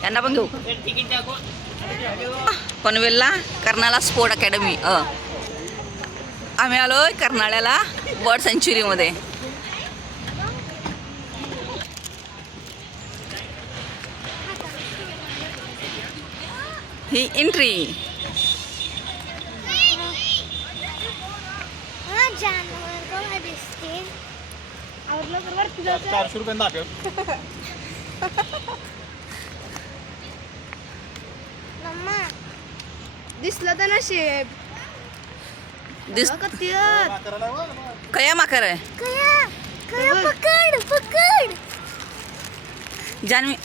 त्यांना पण घेऊ. पनवेलला कर्नाळा स्पोर्ट अकॅडमी. आम्ही आलोय कर्नाळ्याला बर्ड सेंच्युरीमध्ये. ही एंट्री. दिसलं तर ना शेप कया माकर आहे पकड पकड जानवी.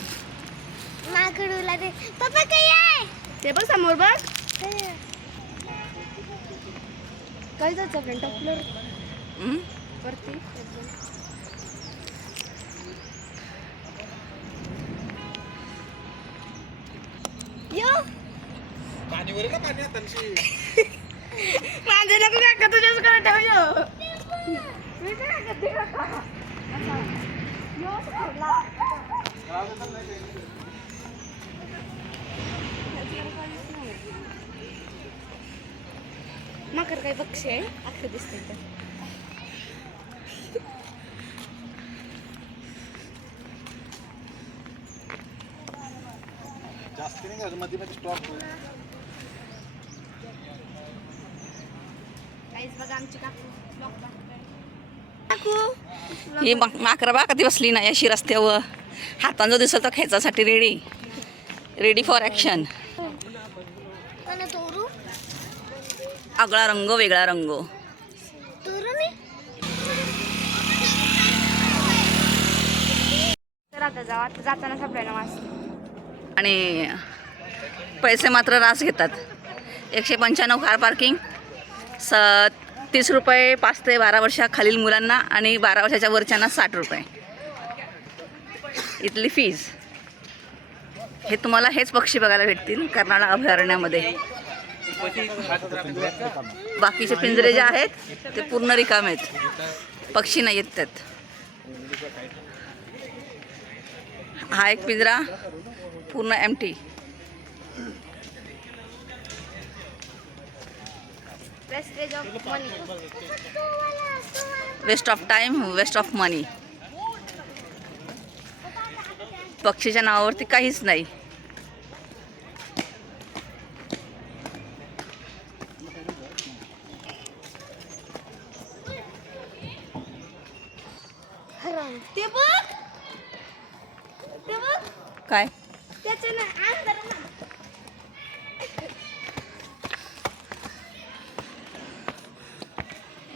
माकडूला दे पप्पा काय आहे ते पण समोर बघ. काय जायचं आपण टॉप फ्लोर वरती. यो पाणी वर पाणी तनशी माझे लग्न का तुझ्याच कडे ठेव यो. मी काय करते का यो सोडला. मकर काय पक्षी आहे अख्खं दिसतंय तर. जास्त नाही मध्ये मध्ये स्टॉप होईल. ही माकरा बा कधी बसली नाही अशी रस्त्यावर. हातांजो दिसत खेचासाठी रेडी रेडी फॉर ॲक्शन. आगळा रंग वेगळा रंग. जाताना सापडायला मास. आणि पैसे मात्र रास घेतात. 195 कार पार्किंग, 30 रुपये 5 ते 12 वर्षाखालील मुलांना आणि 12 वर्षाच्या वरच्यांना 60 रुपये इथली फीज. हे तुम्हाला हेच पक्षी बघायला भेटतील कर्नाळा अभयारण्यामध्ये. बाकीचे पिंजरे जे आहेत ते पूर्ण रिकामे आहेत, पक्षी नाही आहेत त्यात. हा एक पिंजरा पूर्ण empty. Waste of time, waste of money. पक्षीच्या नावावरती काहीच नाही. ते बघ ते बघ काय त्याचं ना अंतर ना.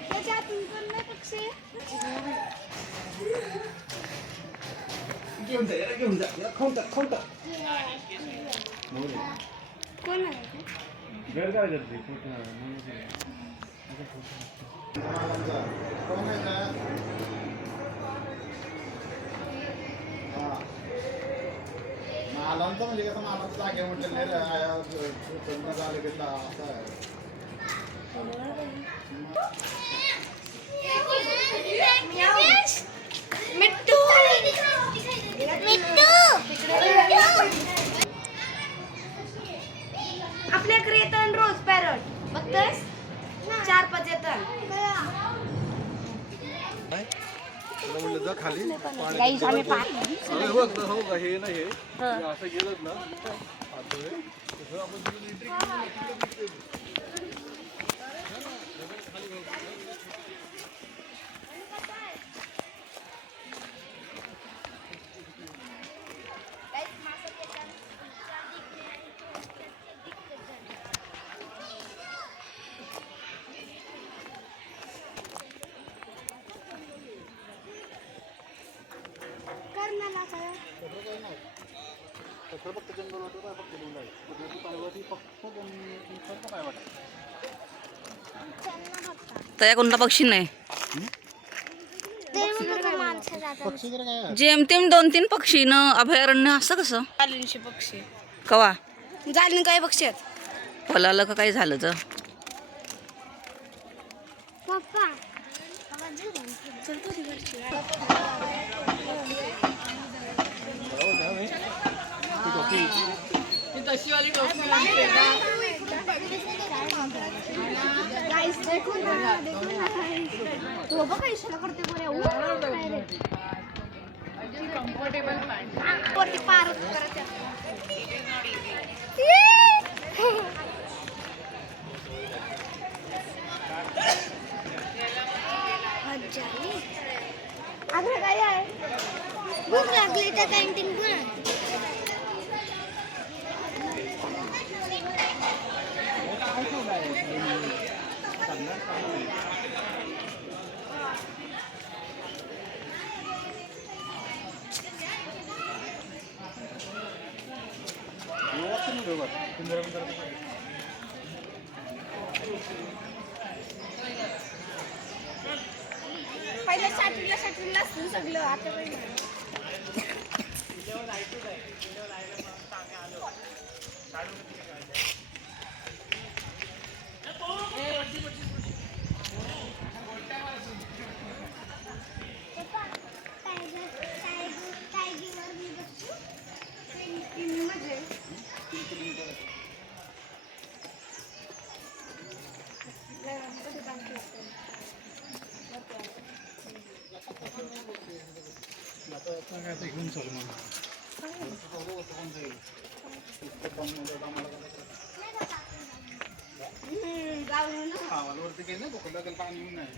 त्याच्यातून पण नाही पक्षी. घेऊन जा खाऊन टाक कोण आहे घर काय करते मालांचं म्हणजे कसं मालाचं जागे म्हटलं नाही झालं की असं आहे. मिट्टू मिट्टू आपल्याकडे येतात रोज पॅरट बघतोस. 4-5 येतात. जा खाली गाईस आम्ही बघ ना हो का हे नाही असं गेलं ना फक्त जंगल होतं काय फक्त डोंगर आहे पायवाची फक्त काय वाटतं तया कोणता पक्षी नाही. पक्षी जर काय जेमतेम 2-3 पक्षी न अभयारण्य असं कसं. जालींशी पक्षी कवा जालीन काय पक्षी आहेत. फलालं का काय झालं तर पप्पा गाइस देखो ना तो बघा इशारा करते बरे कम्फर्टेबल पॅन्ट वरती पार करत अगं काय आहे भूक लागली तर कॅन्टीन पण आहे पहिल्या साठवीला असतं सगळं आता घेऊन चालू म्हणून वरती गेलं पाणी येऊन नाही